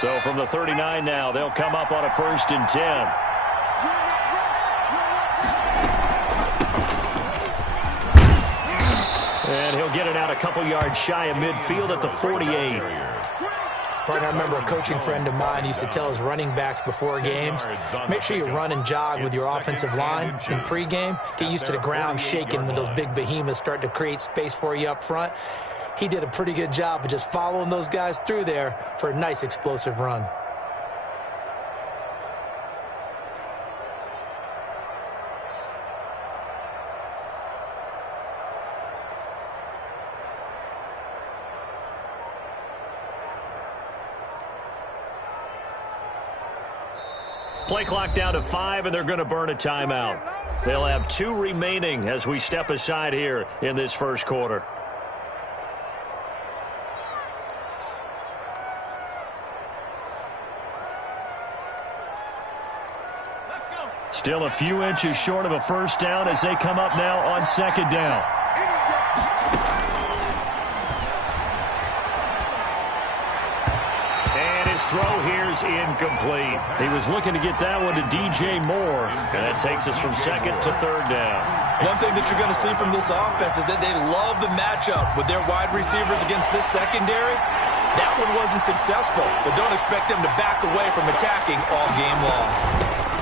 So from the 39 now, they'll come up on a 1st and 10. And he'll get it out a couple yards shy of midfield at the 48. I remember a coaching friend of mine used to tell his running backs before games, make sure you run and jog with your offensive line in pregame. Get used to the ground shaking when those big behemoths start to create space for you up front. He did a pretty good job of just following those guys through there for a nice explosive run. Play clock down to 5, and they're going to burn a timeout. They'll have 2 remaining as we step aside here in this first quarter. Still a few inches short of a first down as they come up now on 2nd down. Throw here's incomplete. He was looking to get that one to DJ Moore, and that takes us from 2nd to 3rd down. One thing that you're going to see from this offense is that they love the matchup with their wide receivers against this secondary. That one wasn't successful, but don't expect them to back away from attacking all game long.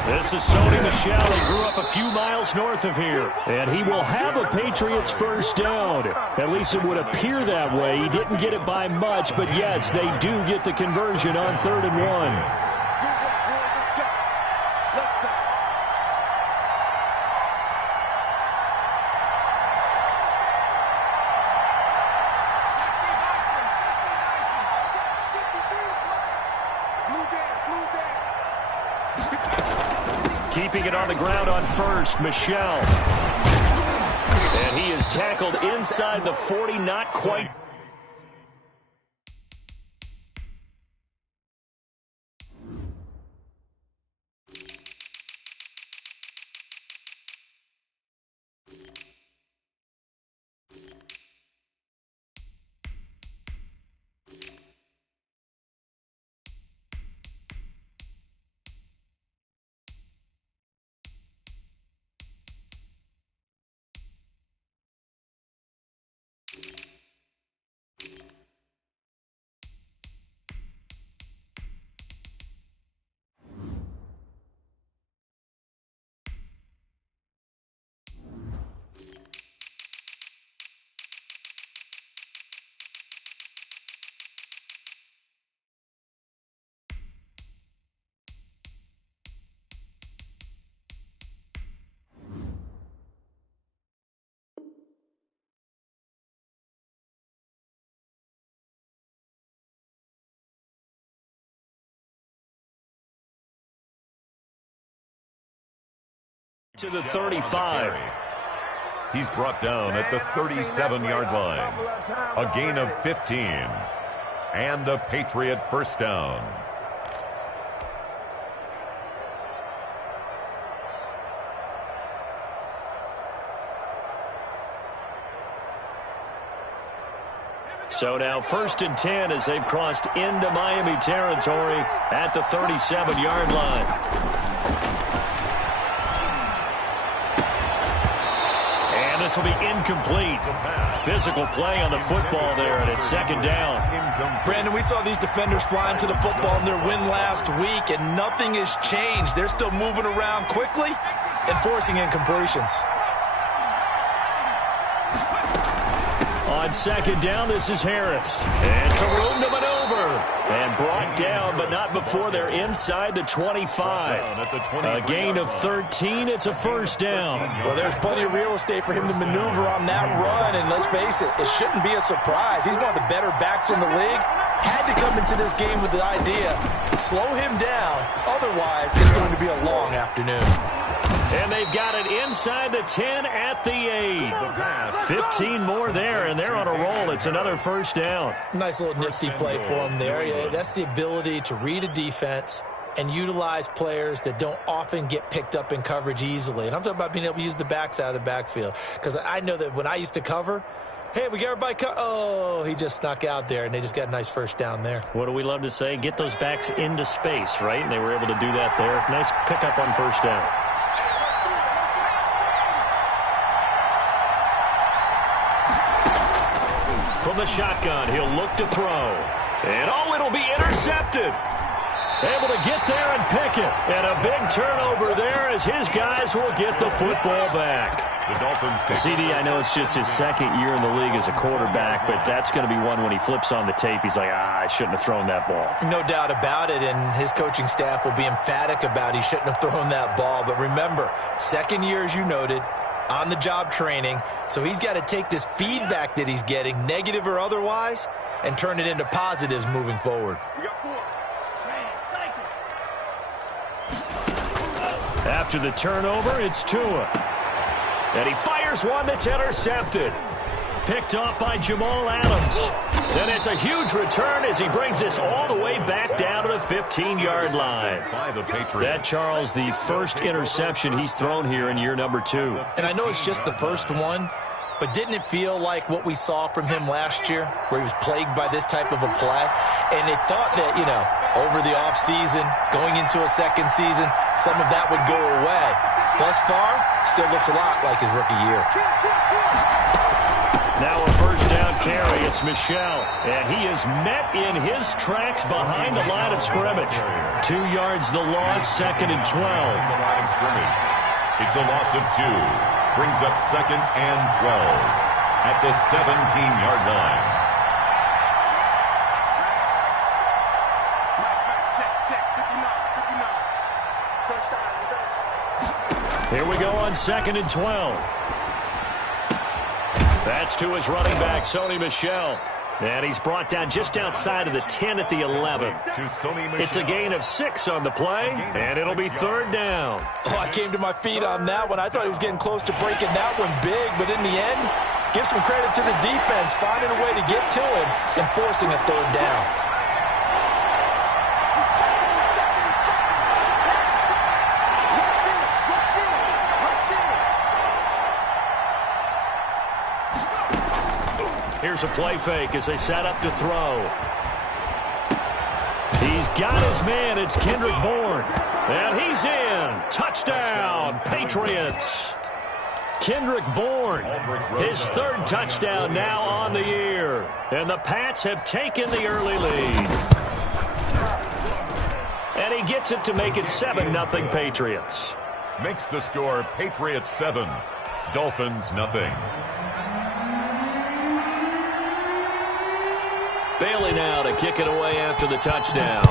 This is Sony Michel. He grew up a few miles north of here, and he will have a Patriots first down. At least it would appear that way. He didn't get it by much, but yes, they do get the conversion on 3rd and 1. Keeping it on the ground on 1st, Michel. And he is tackled inside the 40, not quite. To the 35. He's brought down at the 37-yard line. A gain of 15. And a Patriot first down. So now 1st and 10 as they've crossed into Miami territory at the 37-yard line. This will be incomplete. Physical play on the football there, and it's 2nd down. Brandon, we saw these defenders flying to the football in their win last week, and nothing has changed. They're still moving around quickly and forcing incompletions. On 2nd down, this is Harris. And some room to maneuver. And brought down, but not before they're inside the 25. A gain of 13. It's a first down. Well, there's plenty of real estate for him to maneuver on that run. And let's face it, it shouldn't be a surprise. He's one of the better backs in the league. Had to come into this game with the idea, slow him down. Otherwise, it's going to be a long afternoon. And they've got it inside the 10 at the 8. 15 more there, and they're on a roll. It's another first down. Nice little nifty play for him there. Yeah, that's the ability to read a defense and utilize players that don't often get picked up in coverage easily. And I'm talking about being able to use the backs out of the backfield. Because I know that when I used to cover, Hey, we got everybody oh, he just snuck out there, and they just got a nice first down there. What do we love to say? Get those backs into space, right? And they were able to do that there. Nice pickup on first down. From the shotgun, he'll look to throw. And, oh, it'll be intercepted. Able to get there and pick it. And a big turnover there as his guys will get the football back. The Dolphins take CD, I know it's just his second year in the league as a quarterback, but that's going to be one when he flips on the tape. He's like, I shouldn't have thrown that ball. No doubt about it, and his coaching staff will be emphatic about he shouldn't have thrown that ball. But remember, second year, as you noted, on-the-job training, so he's got to take this feedback that he's getting, negative or otherwise, and turn it into positives moving forward. After the turnover, it's Tua. And he fires one that's intercepted. Picked off by Jamal Adams. Then it's a huge return as he brings this all the way back down to the 15-yard line. That, Charles, the first interception he's thrown here in year number 2. And I know it's just the first one, but didn't it feel like what we saw from him last year, where he was plagued by this type of a play? And it thought that, you know, over the offseason, going into a second season, some of that would go away. Thus far, still looks a lot like his rookie year. Now a first down carry. It's Michel. And he is met in his tracks behind the line of scrimmage. 2 yards the loss, 2nd and 12. It's a loss of 2. Brings up 2nd and 12 at the 17-yard line. Here we go on 2nd and 12. That's to his running back, Sony Michel. And he's brought down just outside of the 10 at the 11. It's a gain of 6 on the play, and it'll be 3rd down. Oh, I came to my feet on that one. I thought he was getting close to breaking that one big, but in the end, give some credit to the defense, finding a way to get to him and forcing a 3rd down. Here's a play fake as they set up to throw. He's got his man. It's Kendrick Bourne. And he's in. Touchdown, Patriots. Kendrick Bourne, his 3rd touchdown now on the year. And the Pats have taken the early lead. And he gets it to make it 7-0 Patriots. Makes the score Patriots 7, Dolphins 0. Bailey now to kick it away after the touchdown.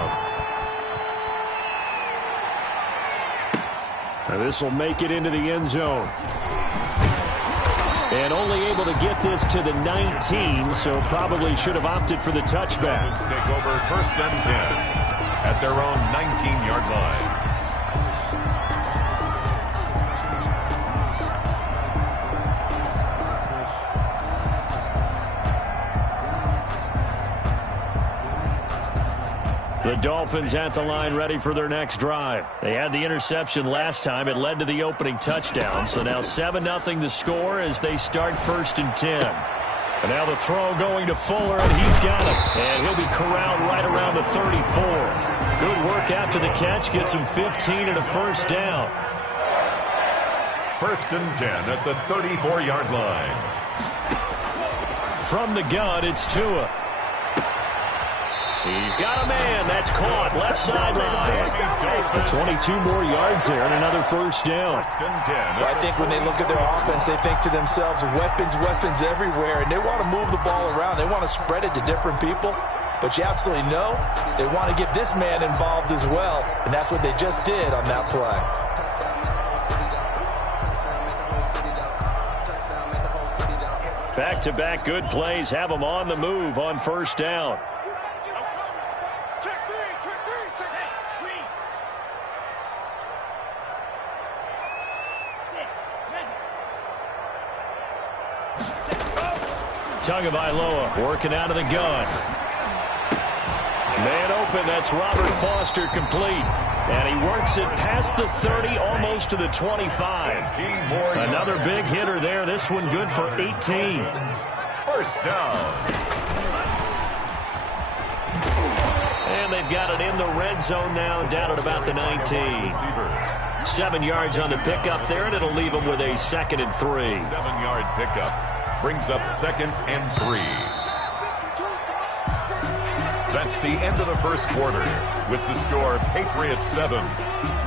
Now this will make it into the end zone. And only able to get this to the 19, so probably should have opted for the touchback. Take over 1st and 10 at their own 19-yard line. The Dolphins at the line ready for their next drive. They had the interception last time. It led to the opening touchdown. So now 7-0 the score as they start 1st and 10. And now the throw going to Fuller, and he's got it. And he'll be corralled right around the 34. Good work after the catch. Gets him 15 and a 1st down. 1st and 10 at the 34-yard line. From the gun, it's Tua. He's got a man. That's caught. Left sideline. 22 more yards there and another 1st down. Well, I think when they look at their offense, they think to themselves, weapons everywhere, and they want to move the ball around. They want to spread it to different people. But you absolutely know they want to get this man involved as well, and that's what they just did on that play. Back-to-back good plays have them on the move on 1st down. Tagovailoa working out of the gun. Man open, that's Robert Foster complete. And he works it past the 30, almost to the 25. Another big hitter there. This one good for 18. Well, first down. And they've got it in the red zone now, down at about the 19. 7 yards on the pickup there, and it'll leave them with a 2nd and 3. 7-yard pickup brings up 2nd and 3. That's the end of the first quarter with the score Patriots 7,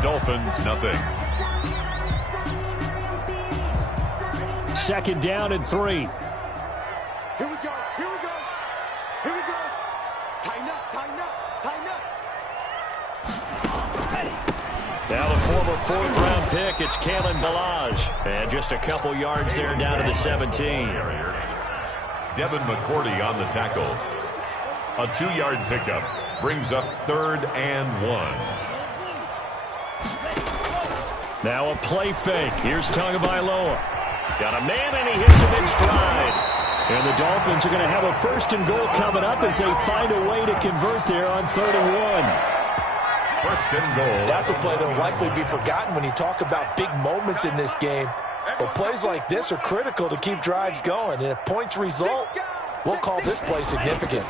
Dolphins nothing. 2nd down and 3. Here we go. Here we go. Here we go. Tighten up. Tighten up. Tighten up. Now the former 4th-round pick, it's Kalen Ballage. And just a couple yards there down to the 17. Devin McCourty on the tackle. A 2-yard pickup brings up 3rd and 1. Now a play fake. Here's Tagovailoa. Got a man, and he hits him in stride. And the Dolphins are going to have a 1st and goal coming up as they find a way to convert there on 3rd and 1. 1st and goal. That's a play that will likely be forgotten when you talk about big moments in this game. But plays like this are critical to keep drives going. And if points result, we'll call this play significant.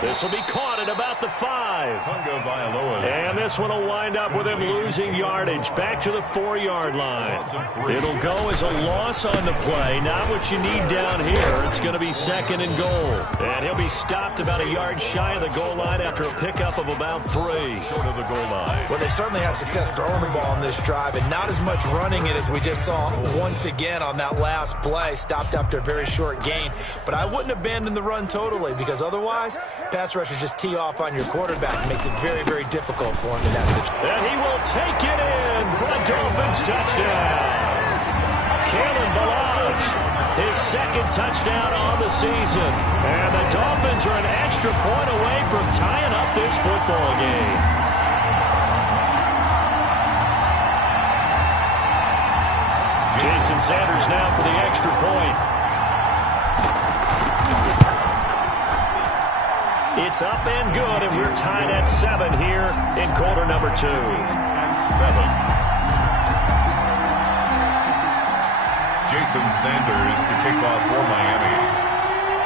This will be caught at about the 5. Tagovailoa. And this one will wind up with him losing yardage back to the 4-yard line. It'll go as a loss on the play. Not what you need down here. It's going to be 2nd and goal. And he'll be stopped about a yard shy of the goal line after a pickup of about 3. Short of the goal line. Well, they certainly had success throwing the ball in this drive and not as much running it as we just saw once again on that last play. Stopped after a very short gain. But I wouldn't abandon the run totally because otherwise pass rushers just tee off on your quarterback. It makes it very, very difficult for him in that situation. And he will take it in for a Dolphins touchdown. Kalen Ballage, his 2nd touchdown on the season. And the Dolphins are an extra point away from tying up this football game. Jason Sanders now for the extra point. It's up and good, and we're tied at 7 here in quarter number 2. 7. Jason Sanders to kick off for Miami.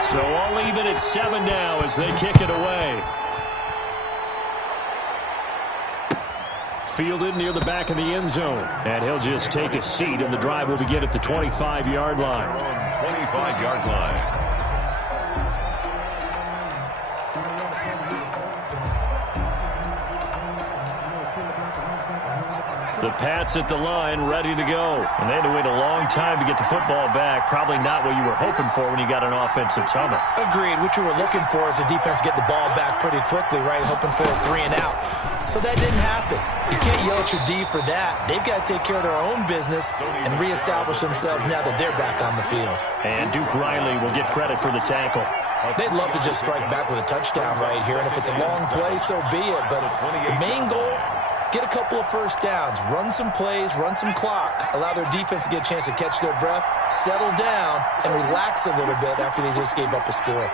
So all even at 7 now as they kick it away. Fielded near the back of the end zone. And he'll just take a seat, and the drive will begin at the 25-yard line. 25-yard line. The Pats at the line, ready to go. And they had to wait a long time to get the football back. Probably not what you were hoping for when you got an offense that's humming. Agreed. What you were looking for is the defense get the ball back pretty quickly, right? Hoping for a 3 and out. So that didn't happen. You can't yell at your D for that. They've got to take care of their own business and reestablish themselves now that they're back on the field. And Duke Riley will get credit for the tackle. They'd love to just strike back with a touchdown right here. And if it's a long play, so be it. But the main goal, get a couple of first downs, run some plays, run some clock, allow their defense to get a chance to catch their breath, settle down, and relax a little bit after they just gave up a score.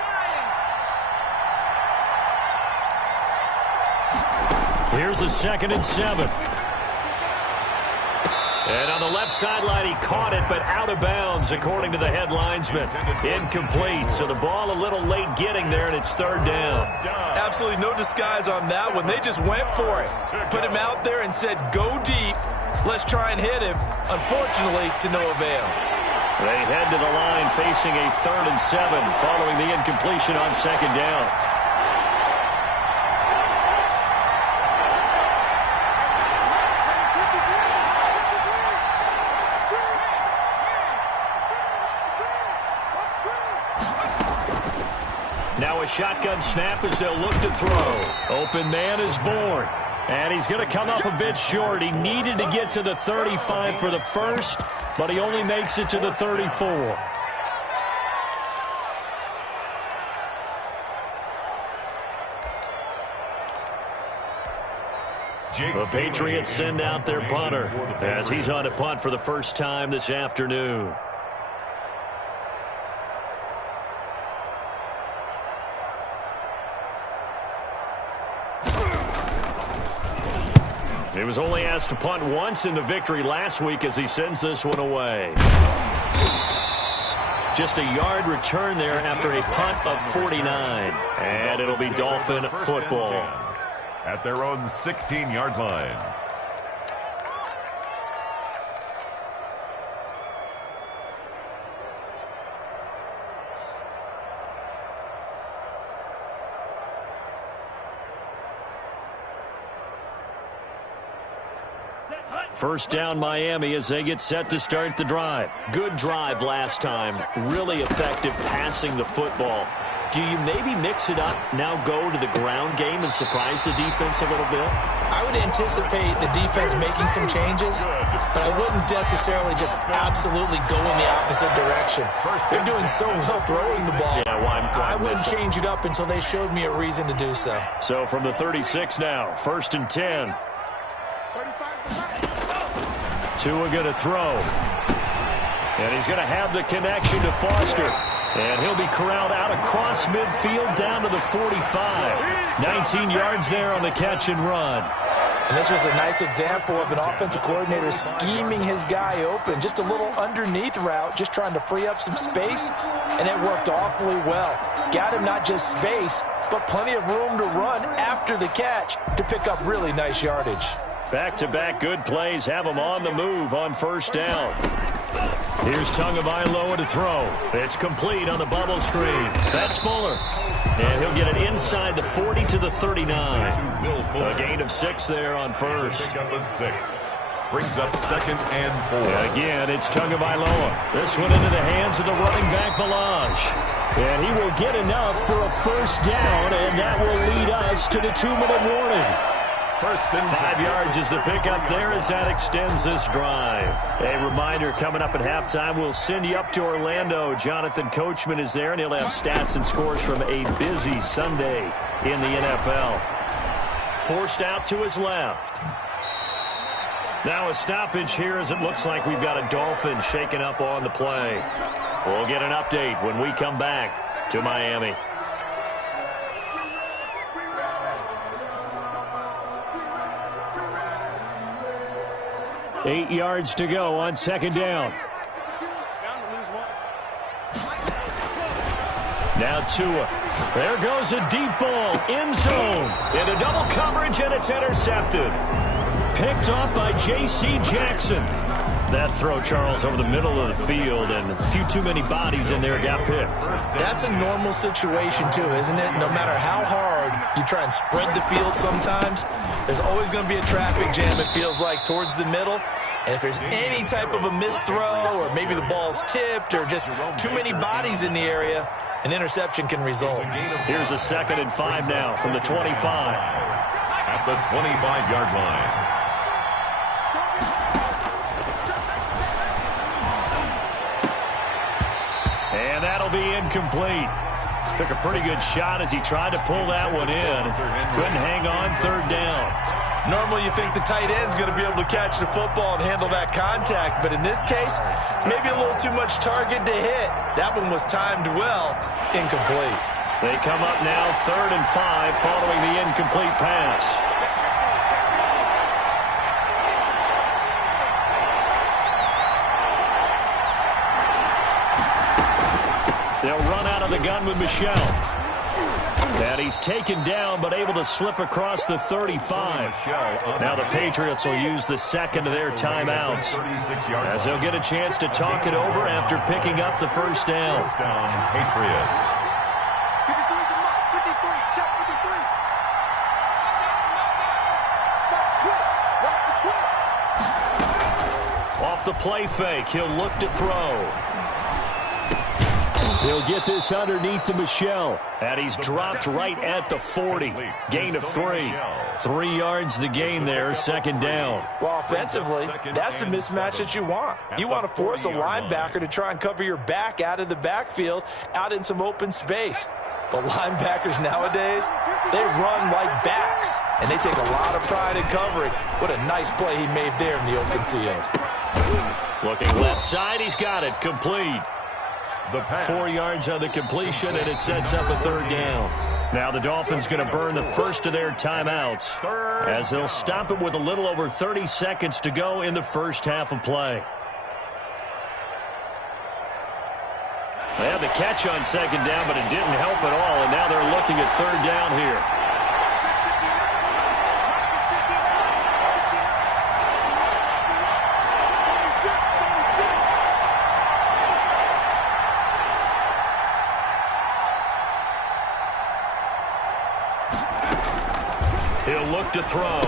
Here's a 2nd and 7. And on the left sideline, he caught it, but out of bounds, according to the head linesman. Incomplete, so the ball a little late getting there, and it's 3rd down. Absolutely no disguise on that one. They just went for it. Put him out there and said, go deep. Let's try and hit him. Unfortunately, to no avail. They head to the line facing a 3rd and 7 following the incompletion on 2nd down. Now a shotgun snap as they'll look to throw. Open man is born. And he's going to come up a bit short. He needed to get to the 35 for the first, but he only makes it to the 34. The Patriots send out their punter as he's on to punt for the first time this afternoon. He was only asked to punt once in the victory last week as he sends this one away. Just a yard return there after a punt of 49. And it'll be Dolphin football. At their own 16-yard line. First down Miami as they get set to start the drive. Good drive last time. Really effective passing the football. Do you maybe mix it up, now go to the ground game and surprise the defense a little bit? I would anticipate the defense making some changes, but I wouldn't necessarily just absolutely go in the opposite direction. They're doing so well throwing the ball. Yeah, I wouldn't change it up until they showed me a reason to do so. So from the 36 now, 1st and 10. Tua going to throw. And he's going to have the connection to Foster. And he'll be corralled out across midfield down to the 45. 19 yards there on the catch and run. And this was a nice example of an offensive coordinator scheming his guy open. Just a little underneath route, just trying to free up some space, and it worked awfully well. Got him not just space, but plenty of room to run after the catch to pick up really nice yardage. Back-to-back good plays have him on the move on 1st down. Here's Tagovailoa to throw. It's complete on the bubble screen. That's Fuller. And he'll get it inside the 40 to the 39. A gain of 6 there on 1st. Brings up 2nd and 4. And again, it's Tagovailoa. This one into the hands of the running back, Ballage. And he will get enough for a 1st down, and that will lead us to the 2-minute warning. 5 yards is the pickup there as that extends this drive. A reminder, coming up at halftime, we'll send you up to Orlando. Jonathan Coachman is there, and he'll have stats and scores from a busy Sunday in the NFL. Forced out to his left. Now a stoppage here as it looks like we've got a Dolphin shaken up on the play. We'll get an update when we come back to Miami. 8 yards to go on 2nd down. Now Tua. There goes a deep ball. End zone. Into double coverage, and it's intercepted. Picked off by J.C. Jackson. That throw, Charles, over the middle of the field, and a few too many bodies in there got picked. That's a normal situation, too, isn't it? No matter how hard you try and spread the field sometimes, there's always going to be a traffic jam, it feels like, towards the middle. And if there's any type of a missed throw, or maybe the ball's tipped, or just too many bodies in the area, an interception can result. Here's a 2nd and 5 now from the 25. At the 25-yard line. And that'll be incomplete. Took a pretty good shot as he tried to pull that one in. Couldn't hang on 3rd down. Normally you think the tight end's going to be able to catch the football and handle that contact, but in this case, maybe a little too much target to hit. That one was timed well. Incomplete. They come up now 3rd and 5 following the incomplete pass. They'll run out of the gun with Michel. And he's taken down, but able to slip across the 35. Now the Patriots will use the 2nd of their timeouts, as they'll get a chance to talk it over after picking up the 1st down. Patriots. 53's the mark. 53. Check 53. Watch the twist. Watch the twist. Off the play fake, he'll look to throw. He'll get this underneath to Michel. And he's dropped right at the 40. Gain of 3. 3 yards the gain there, 2nd down. Well, offensively, that's the mismatch that you want. You want to force a linebacker to try and cover your back out of the backfield, out in some open space. But linebackers nowadays, they run like backs, and they take a lot of pride in covering. What a nice play he made there in the open field. Looking left side, he's got it, complete. 4 yards on the completion, and it sets up a 3rd down. Now the Dolphins going to burn the first of their timeouts, as they'll stop it with a little over 30 seconds to go in the first half of play. They had the catch on second down, but it didn't help at all, and now they're looking at third down here. He'll look to throw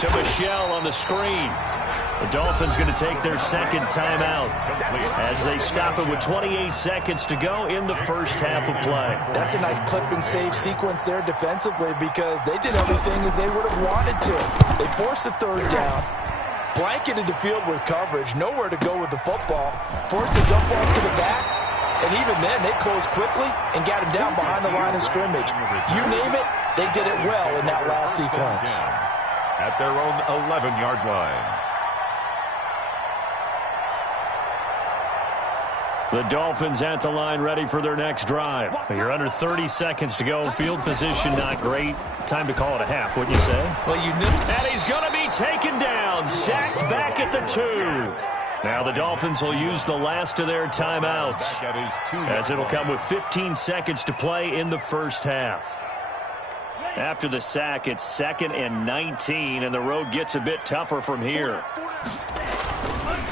to Michel on the screen. The Dolphins going to take their second timeout as they stop it with 28 seconds to go in the first half of play. That's a nice clip and save sequence there defensively because they did everything as they would have wanted to. They forced the third down, blanketed the field with coverage, nowhere to go with the football, forced the dump off to the back, and even then they closed quickly and got him down behind the line of scrimmage. You name it, they did it well in that last sequence. At their own 11-yard line. The Dolphins at the line ready for their next drive. You're under 30 seconds to go. Field position not great. Time to call it a half, wouldn't you say? Well, you knew. And he's going to be taken down. Sacked back at the 2. Now the Dolphins will use the last of their timeouts as it'll come with 15 seconds to play in the first half. After the sack, it's 2nd and 19, and the road gets a bit tougher from here.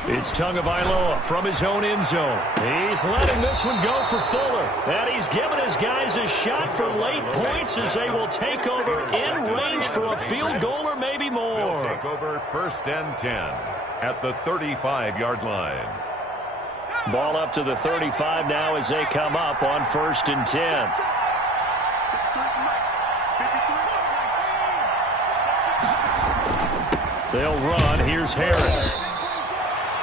It's Tagovailoa from his own end zone. He's letting this one go for Fuller. And he's giving his guys a shot for late points as they will take over in range for a field goal or maybe more. They'll take over 1st and 10 at the 35-yard line. Ball up to the 35 now as they come up on 1st and 10. They'll run. Here's Harris.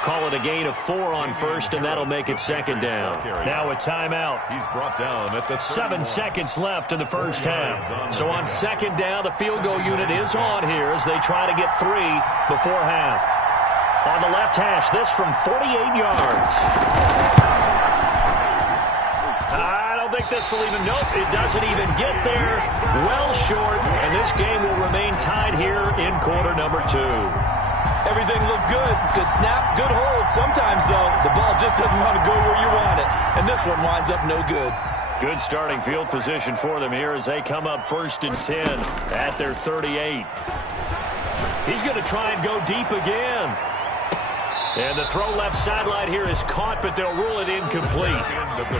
Call it a gain of 4 on 1st, and that'll make it 2nd down. Now a timeout. He's brought down at the 7 seconds left in the first half. So on 2nd down, the field goal unit is on here as they try to get 3 before half. On the left hash, this from 48 yards. I don't think this will even, nope, it doesn't even get there. Well short, and this game will remain tied here in quarter number 2. Everything looked good. Good snap, good hold. Sometimes, though, the ball just doesn't want to go where you want it. And this one winds up no good. Good starting field position for them here as they come up 1st and 10 at their 38. He's going to try and go deep again. And the throw left sideline here is caught, but they'll rule it incomplete.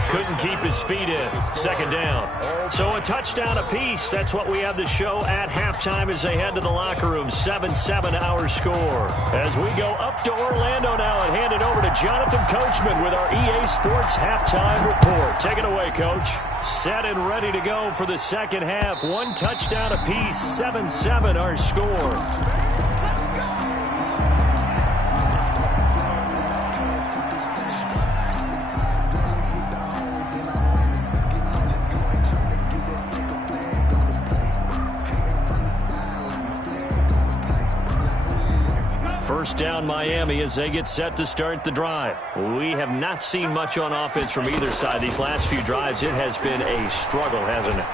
Couldn't keep his feet in. 2nd down. So a touchdown apiece. That's what we have the show at halftime as they head to the locker room. 7-7 our score. As we go up to Orlando now and hand it over to Jonathan Coachman with our EA Sports halftime report. Take it away, Coach. Set and ready to go for the second half. 1 touchdown apiece. 7-7 our score. First down Miami as they get set to start the drive. We have not seen much on offense from either side. These last few drives, it has been a struggle, hasn't it?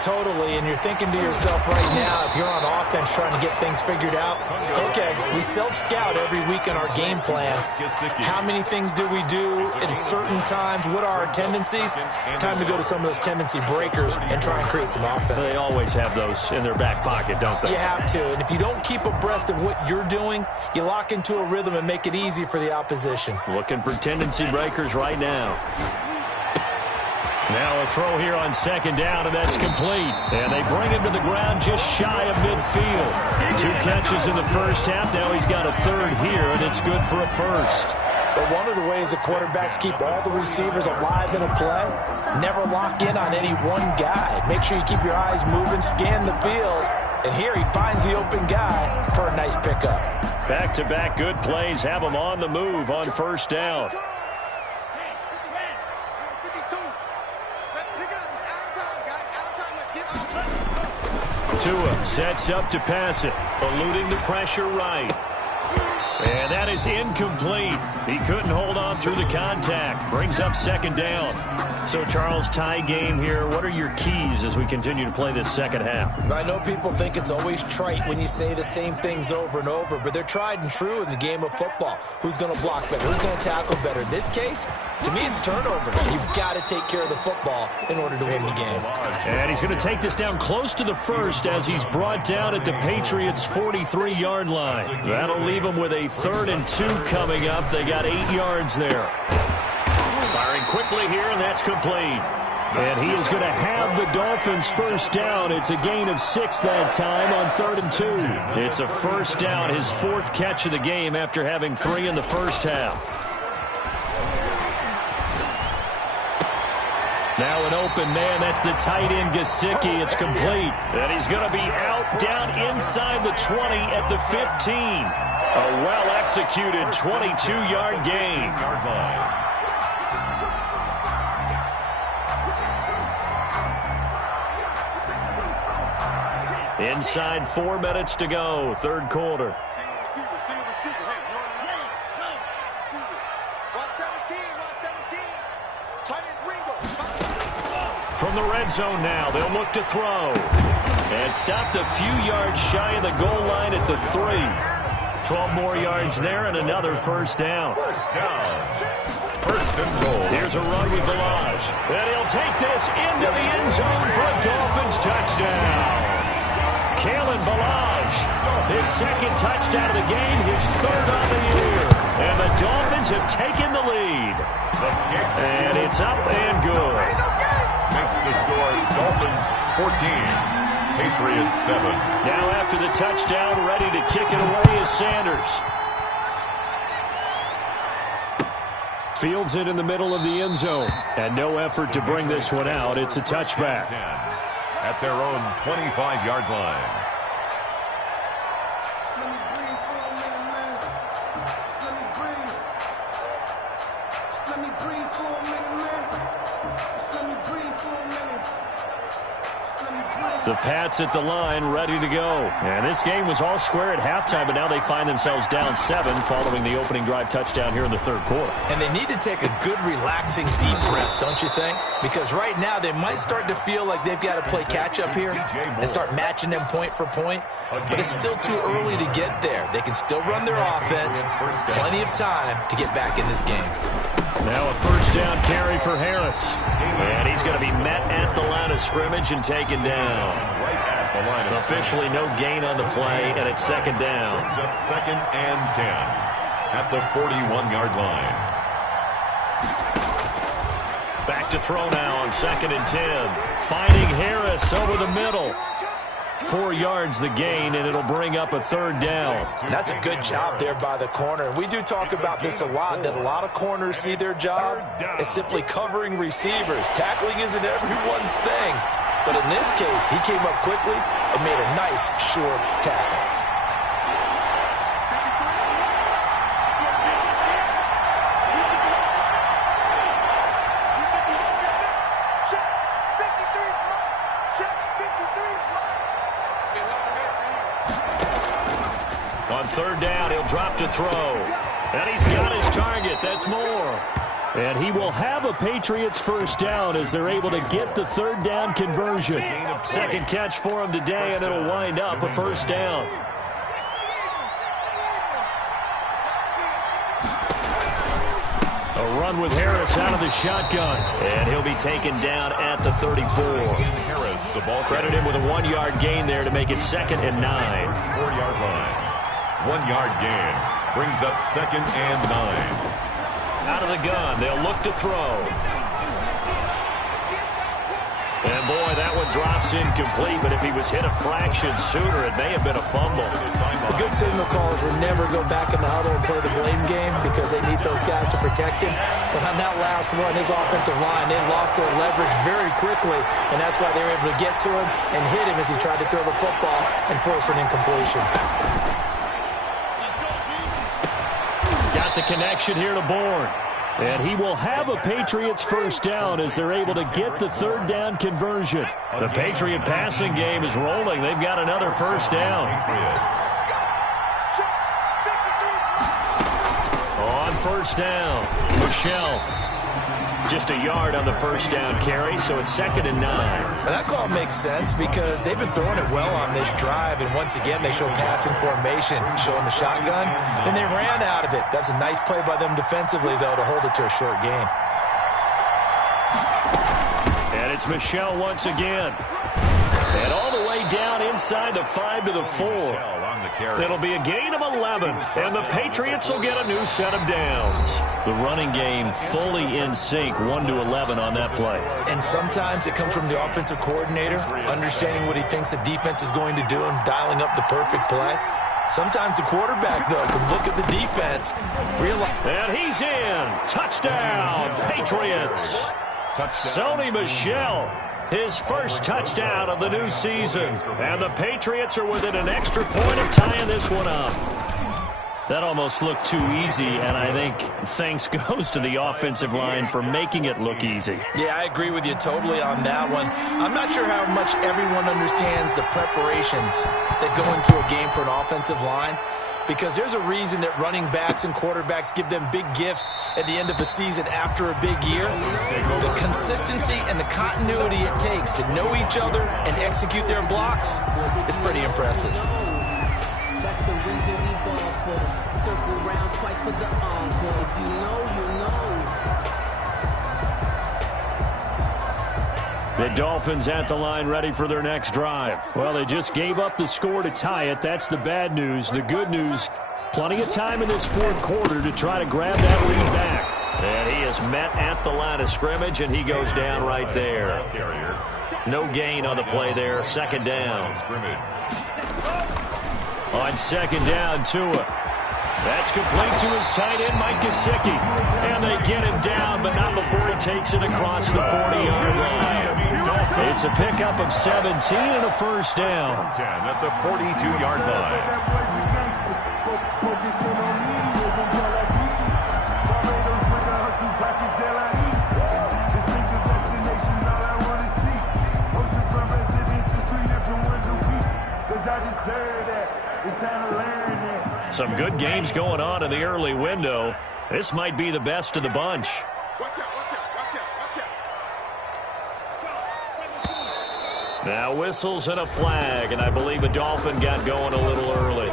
Totally, and you're thinking to yourself right now, if you're on offense trying to get things figured out, okay, we self-scout every week in our game plan. How many things do we do at certain times? What are our tendencies? Time to go to some of those tendency breakers and try and create some offense. They always have those in their back pocket, don't they? You have to, and if you don't keep abreast of what you're doing, you lock into a rhythm and make it easy for the opposition. Looking for tendency breakers right now. Now a throw here on 2nd down, and that's complete. And they bring him to the ground just shy of midfield. 2 catches in the first half. Now he's got a 3rd here, and it's good for a 1st. But one of the ways the quarterbacks keep all the receivers alive in a play, never lock in on any one guy. Make sure you keep your eyes moving, scan the field. And here he finds the open guy for a nice pickup. Back-to-back good plays have him on the move on 1st down. Tua sets up to pass it, eluding the pressure right. And that is incomplete. He couldn't hold on through the contact. Brings up 2nd down. So, Charles, tie game here. What are your keys as we continue to play this second half? I know people think it's always trite when you say the same things over and over, but they're tried and true in the game of football. Who's going to block better? Who's going to tackle better? In this case, to me, it's turnover. You've got to take care of the football in order to win the game. And he's going to take this down close to the first as he's brought down at the Patriots' 43-yard line. That'll leave him with a 3rd and 2 coming up. They got 8 yards there. Firing quickly here, and that's complete. And he is going to have the Dolphins first down. It's a gain of 6 that time on 3rd and 2. It's a first down, his 4th catch of the game after having 3 in the first half. Now an open man, that's the tight end Gesicki. It's complete. And he's going to be out down inside the 20 at the 15. A well-executed 22-yard gain. Inside 4 minutes to go, 3rd quarter. From the red zone now, they'll look to throw. And stopped a few yards shy of the goal line at the 3. 12 more yards there and another first down. First and goal. Here's a run with Ballage. And he'll take this into the end zone for a Dolphins touchdown. Kalen Ballage, his 2nd touchdown of the game, his 3rd on the year. And the Dolphins have taken the lead. And it's up and good. Makes the score Dolphins 14, Patriots 7. Now after the touchdown, ready to kick it away is Sanders. Fields it in the middle of the end zone. And no effort to bring this one out. It's a touchback. At their own 25-yard line. The Pats at the line, ready to go. And this game was all square at halftime, but now they find themselves down 7 following the opening drive touchdown here in the 3rd quarter. And they need to take a good, relaxing, deep breath, don't you think? Because right now they might start to feel like they've got to play catch-up here and start matching them point for point. But it's still too early to get there. They can still run their offense. Plenty of time to get back in this game. Now a first down carry for Harris. And he's going to be met at the line of scrimmage and taken down. Officially no gain on the play, and it's 2nd down. Brings up 2nd and 10 at the 41-yard line. Back to throw now on 2nd and 10. Finding Harris over the middle. 4 yards the gain, and it'll bring up a 3rd down. And that's a good job there by the corner. We do talk about this a lot, that a lot of corners see their job as simply covering receivers. Tackling isn't everyone's thing. But in this case, he came up quickly and made a nice, short tackle. On 3rd down, he'll drop to throw. And he's got his target. That's more. And he will have a Patriots first down as they're able to get the 3rd down conversion. 2nd catch for him today, and it'll wind up a first down. A run with Harris out of the shotgun. And he'll be taken down at the 34. Harris, the ball. Credit him with a 1-yard gain there to make it 2nd and 9. 4-yard line. 1-yard gain. Brings up 2nd and 9. Out of the gun, they'll look to throw. And boy, that one drops incomplete, but if he was hit a fraction sooner, it may have been a fumble. The good signal callers will never go back in the huddle and play the blame game because they need those guys to protect him. But on that last run, his offensive line, they lost their leverage very quickly, and that's why they were able to get to him and hit him as he tried to throw the football and force an incompletion. Got the connection here to Bourne. And he will have a Patriots first down as they're able to get the 3rd down conversion. The Patriot passing game is rolling. They've got another first down. On first down, Michelle. Just a yard on the first down carry, so it's 2nd and 9. Now that call makes sense because they've been throwing it well on this drive, and once again they show passing formation, showing the shotgun. Then they ran out of it. That's a nice play by them defensively, though, to hold it to a short game. And it's Michel once again. And all the way down inside the 5 to the 4. It'll be a gain of 11, and the Patriots will get a new set of downs. The running game fully in sync, 1 to 11 on that play. And sometimes it comes from the offensive coordinator, understanding what he thinks the defense is going to do and dialing up the perfect play. Sometimes the quarterback, though, can look at the defense, realize... And he's in. Touchdown, Patriots. Sony Michel. His first touchdown of the new season. And the Patriots are within an extra point of tying this one up. That almost looked too easy, and I think thanks goes to the offensive line for making it look easy. Yeah, I agree with you totally on that one. I'm not sure how much everyone understands the preparations that go into a game for an offensive line, because there's a reason that running backs and quarterbacks give them big gifts at the end of the season after a big year. The consistency and the continuity it takes to know each other and execute their blocks is pretty impressive. That's the reason we ball for. Circle round twice for the encore. If you know, you know. The Dolphins at the line ready for their next drive. Well, they just gave up the score to tie it. That's the bad news. The good news, plenty of time in this fourth quarter to try to grab that lead back. And he is met at the line of scrimmage, and he goes down right there. No gain on the play there. 2nd down. On 2nd down, Tua. That's complete to his tight end, Mike Gesicki. And they get him down, but not before he takes it across the 40-yard line. It's a pickup of 17 and a first down. 10 at the 42-yard line. Some good games going on in the early window. This might be the best of the bunch. Now whistles and a flag, and I believe a Dolphin got going a little early.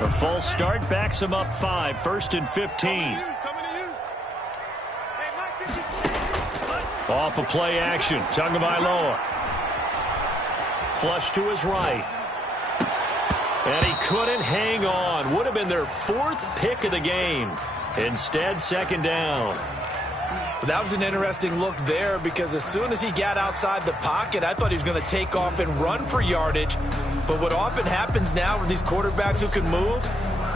A false start backs him up 5, 1st and 15. Off a play action, Tagovailoa. Flush to his right. And he couldn't hang on. Would have been their 4th pick of the game. Instead, 2nd down. That was an interesting look there because as soon as he got outside the pocket, I thought he was going to take off and run for yardage. But what often happens now with these quarterbacks who can move,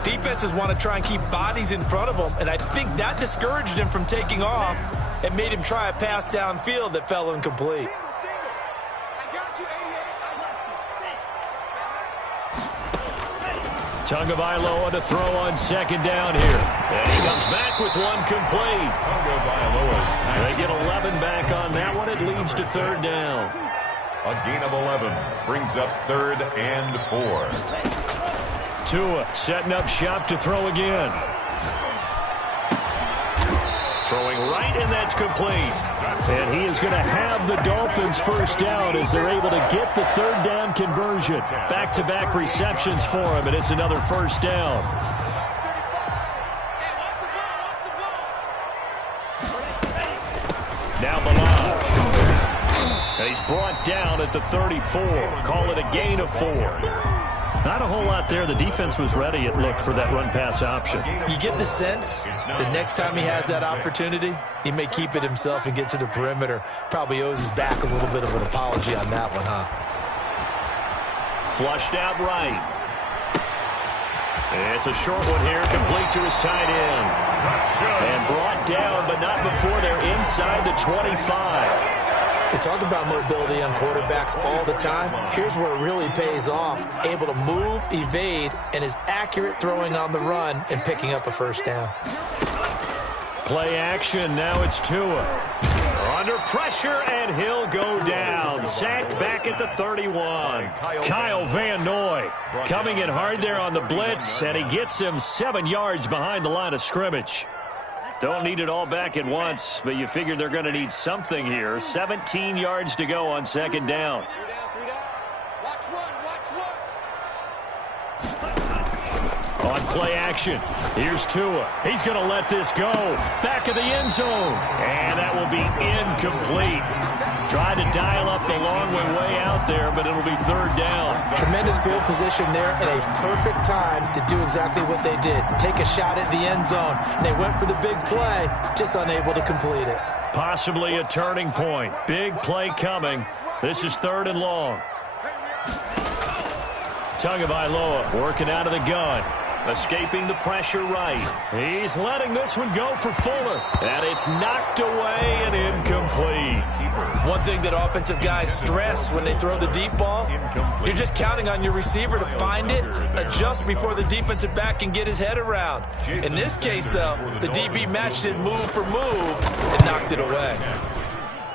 defenses want to try and keep bodies in front of them. And I think that discouraged him from taking off and made him try a pass downfield that fell incomplete. Tagovailoa to throw on 2nd down here. And he comes back with one complete. They get 11 back on that one. It leads to 3rd down. A gain of 11 brings up 3rd and 4. Tua setting up shop to throw again. Throwing right, and that's complete. And he is going to have the Dolphins' first down as they're able to get the 3rd down conversion. Back-to-back receptions for him, and it's another first down. Now Ballage. And he's brought down at the 34. Call it a gain of 4. Not a whole lot there. The defense was ready, it looked, for that run-pass option. You get the sense the next time he has that opportunity, he may keep it himself and get to the perimeter. Probably owes his back a little bit of an apology on that one, huh? Flushed out right. It's a short one here, complete to his tight end. And brought down, but not before they're inside the 25. They talk about mobility on quarterbacks all the time. Here's where it really pays off. Able to move, evade, and is accurate throwing on the run and picking up a first down. Play action. Now it's Tua. On Under pressure, and he'll go down. Sacked back at the 31. Kyle Van Noy coming in hard there on the blitz, and he gets him 7 yards behind the line of scrimmage. Don't need it all back at once, but you figure they're going to need something here. 17 yards to go on second down. On play action, here's Tua. He's going to let this go. Back of the end zone. And that will be incomplete. Tried to dial up the long way out there, but it'll be third down. Tremendous field position there and a perfect time to do exactly what they did. Take a shot at the end zone. And they went for the big play, just unable to complete it. Possibly a turning point. Big play coming. This is third and long. Tagovailoa working out of the gun. Escaping the pressure right. He's letting this one go for Fuller. And it's knocked away and incomplete. One thing that offensive guys stress when they throw the deep ball, you're just counting on your receiver to find it, adjust before the defensive back can get his head around. In this case, though, the DB matched it move for move and knocked it away.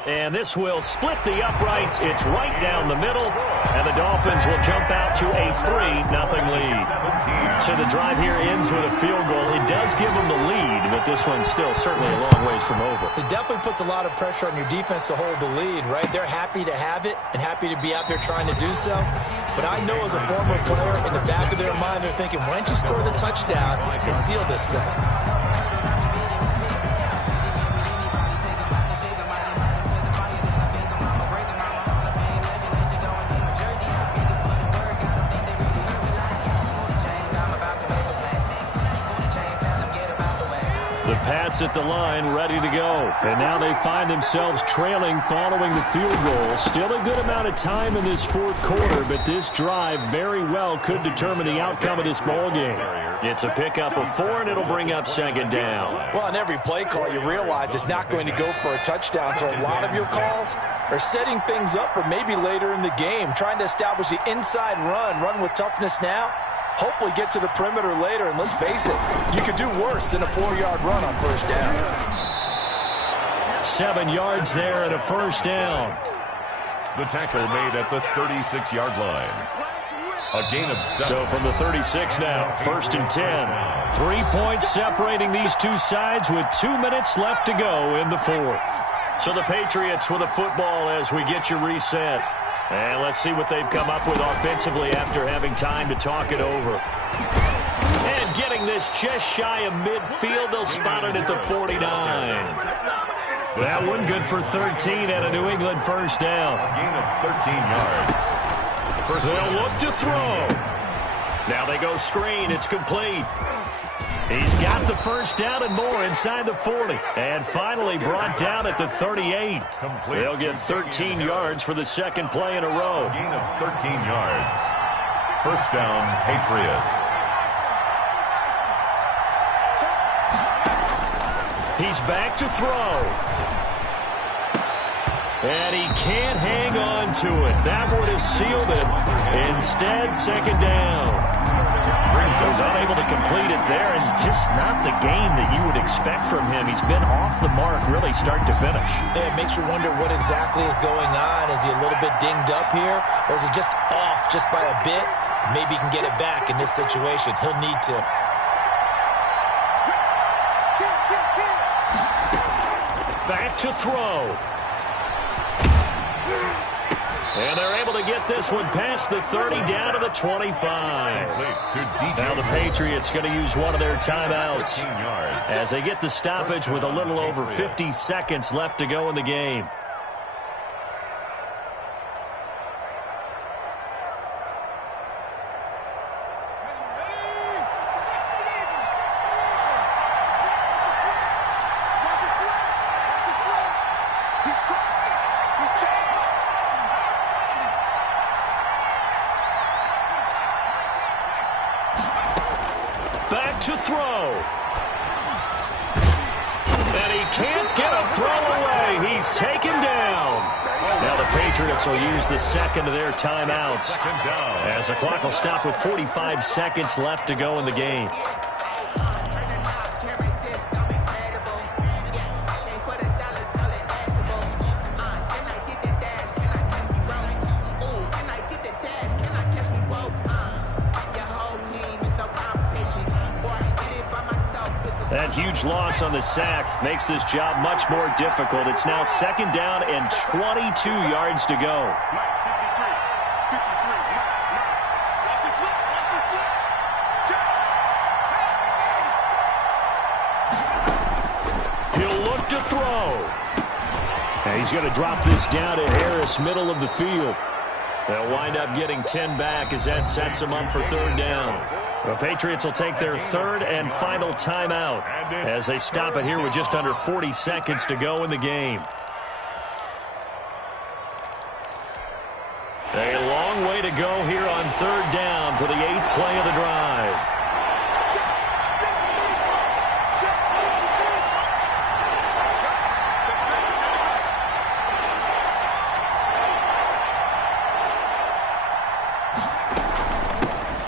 And this will split the uprights. It's right down the middle. And the Dolphins will jump out to a 3-0 lead. So the drive here ends with a field goal. It does give them the lead, but this one's still certainly a long ways from over. It definitely puts a lot of pressure on your defense to hold the lead, right? They're happy to have it and happy to be out there trying to do so. But I know as a former player, in the back of their mind, they're thinking, why don't you score the touchdown and seal this thing? Pats at the line, ready to go. And now they find themselves trailing following the field goal. Still a good amount of time in this fourth quarter, but this drive very well could determine the outcome of this ball game. It's a pickup of 4, and it'll bring up second down. Well, on every play call, you realize it's not going to go for a touchdown, so a lot of your calls are setting things up for maybe later in the game, trying to establish the inside run with toughness now. Hopefully get to the perimeter later, and let's face it, you could do worse than a 4-yard run on first down. 7 yards there and a first down. The tackle made at the 36-yard line. A gain of 7. So from the 36 now, first and 10. 3 points separating these two sides with 2 minutes left to go in the fourth. So the Patriots with a football as we get you reset. And let's see what they've come up with offensively after having time to talk it over. And getting this just shy of midfield, they'll spot it at the 49. That one good for 13 and a New England first down. A gain of 13 yards. They'll look to throw. Now they go screen. It's complete. He's got the first down and more inside the 40. And finally brought down at the 38. They'll get 13 yards for the second play in a row. Gain of 13 yards. First down, Patriots. He's back to throw. And he can't hang on to it. That would have sealed it. Instead, second down. He was unable to complete it there, and just not the game that you would expect from him. He's been off the mark really start to finish. Yeah, it makes you wonder what exactly is going on. Is he a little bit dinged up here, or is it just off just by a bit? Maybe he can get it back in this situation. He'll need to. Back to throw. And they're able to get this one past the 30 down to the 25. Now the Patriots going to use one of their timeouts as they get the stoppage with a little over 50 seconds left to go in the game. To throw. And he can't get a throw away. He's taken down. Now the Patriots will use the second of their timeouts as the clock will stop with 45 seconds left to go in the game. That huge loss on the sack makes this job much more difficult. It's now 2nd down and 22 yards to go. He'll look to throw. And he's going to drop this down to Harris, middle of the field. They'll wind up getting 10 back as that sets them up for 3rd down. The Patriots will take their 3rd and final timeout as they stop it here with just under 40 seconds to go in the game. A long way to go here on 3rd down for the 8th play of the drive.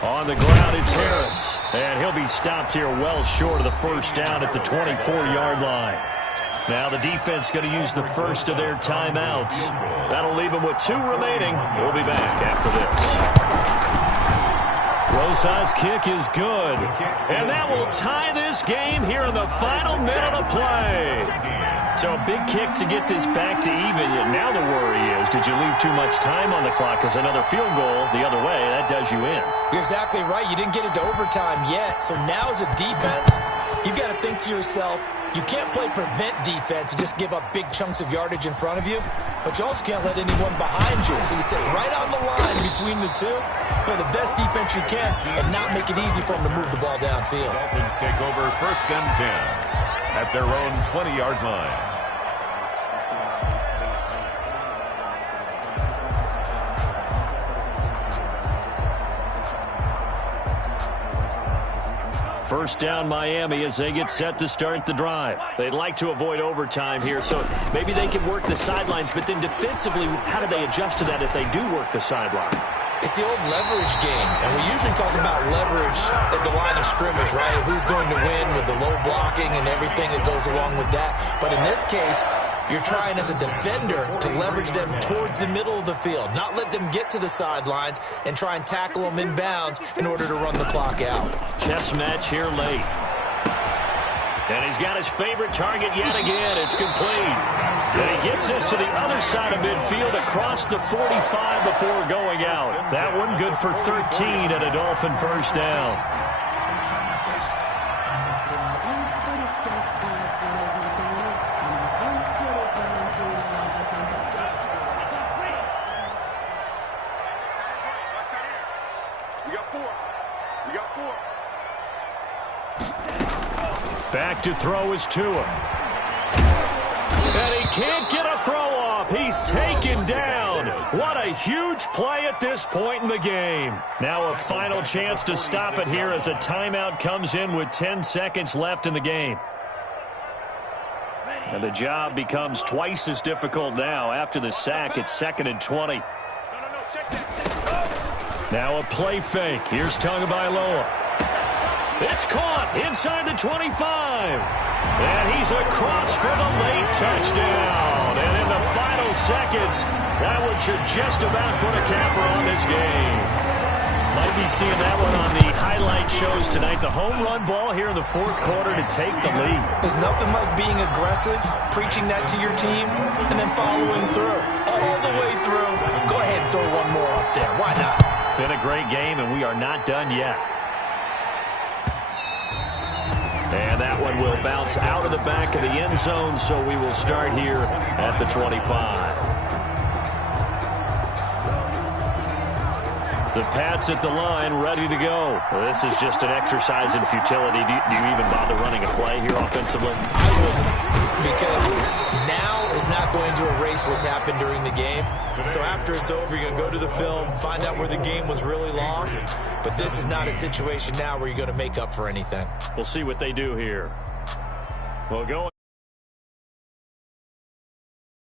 On the ground, it's Harris. And he'll be stopped here well short of the 1st down at the 24-yard line. Now the defense going to use the first of their timeouts. That'll leave them with 2 remaining. We'll be back after this. Rosas' kick is good. And that will tie this game here in the final minute of play. So a big kick to get this back to even. Now the worry is, did you leave too much time on the clock? Because another field goal the other way, that does you in. You're exactly right. You didn't get it to overtime yet. So now as a defense, you've got to think to yourself, you can't play prevent defense and just give up big chunks of yardage in front of you, but you also can't let anyone behind you. So you sit right on the line between the two, play the best defense you can, and not make it easy for them to move the ball downfield. Dolphins take over 1st and 10 at their own 20-yard line. First down Miami as they get set to start the drive. They'd like to avoid overtime here, so maybe they can work the sidelines, but then defensively, how do they adjust to that if they do work the sideline? It's the old leverage game, and we usually talk about leverage at the line of scrimmage, right? Who's going to win with the low blocking and everything that goes along with that. But in this case, you're trying as a defender to leverage them towards the middle of the field, not let them get to the sidelines and try and tackle them in bounds in order to run the clock out. Chess match here late. And he's got his favorite target yet again. It's complete. And he gets this to the other side of midfield across the 45 before going out. That one good for 13 and a Dolphin 1st down. Back to throw is Tua. And he can't get a throw off. He's taken down. What a huge play at this point in the game. Now a final chance to stop it here as a timeout comes in with 10 seconds left in the game. And the job becomes twice as difficult now. After the sack, it's 2nd and 20. Now a play fake. Here's Tagovailoa. It's caught inside the 25. And he's across for the late touchdown. And in the final seconds, that one should just about put a capper on this game. Might be seeing that one on the highlight shows tonight. The home run ball here in the 4th quarter to take the lead. There's nothing like being aggressive, preaching that to your team, and then following through. All the way through. Go ahead and throw one more up there. Why not? Been a great game, and we are not done yet. And that one will bounce out of the back of the end zone, so we will start here at the 25. The Pats at the line, ready to go. Well, this is just an exercise in futility. Do you even bother running a play here offensively? I wouldn't, because now is not going to erase what's happened during the game. So after it's over, you're going to go to the film, find out where the game was really lost. But this is not a situation now where you're going to make up for anything. We'll see what they do here. Well, going